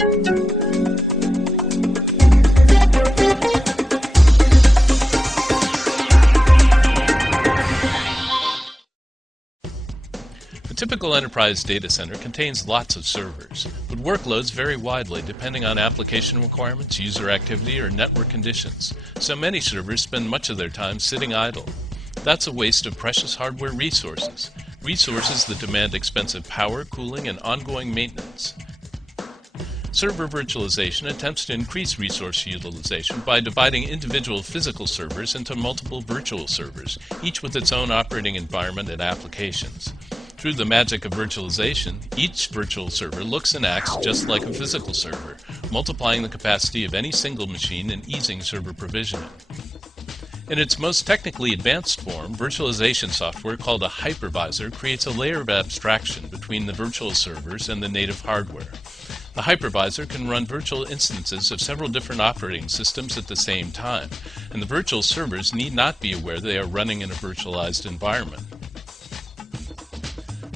A typical enterprise data center contains lots of servers, but workloads vary widely depending on application requirements, user activity, or network conditions. So many servers spend much of their time sitting idle. That's a waste of precious hardware resources that demand expensive power, cooling, and ongoing maintenance. Server virtualization attempts to increase resource utilization by dividing individual physical servers into multiple virtual servers, each with its own operating environment and applications. Through the magic of virtualization, each virtual server looks and acts just like a physical server, multiplying the capacity of any single machine and easing server provisioning. In its most technically advanced form, virtualization software called a hypervisor creates a layer of abstraction between the virtual servers and the native hardware. The hypervisor can run virtual instances of several different operating systems at the same time, and the virtual servers need not be aware they are running in a virtualized environment.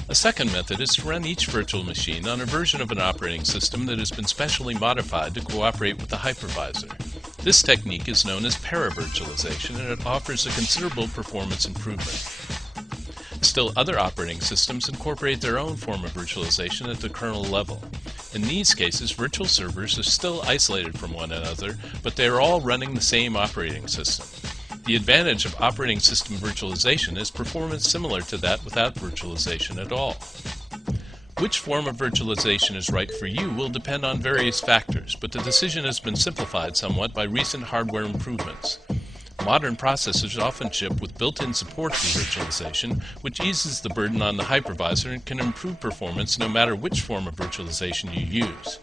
A second method is to run each virtual machine on a version of an operating system that has been specially modified to cooperate with the hypervisor. This technique is known as para-virtualization, and it offers a considerable performance improvement. Still, other operating systems incorporate their own form of virtualization at the kernel level. In these cases, virtual servers are still isolated from one another, but they are all running the same operating system. The advantage of operating system virtualization is performance similar to that without virtualization at all. Which form of virtualization is right for you will depend on various factors, but the decision has been simplified somewhat by recent hardware improvements. Modern processors often ship with built-in support for virtualization, which eases the burden on the hypervisor and can improve performance no matter which form of virtualization you use.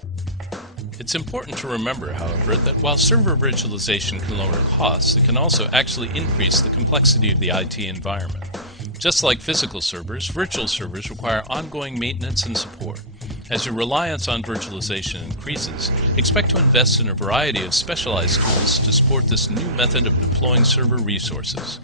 It's important to remember, however, that while server virtualization can lower costs, it can also actually increase the complexity of the IT environment. Just like physical servers, virtual servers require ongoing maintenance and support. As your reliance on virtualization increases, expect to invest in a variety of specialized tools to support this new method of deploying server resources.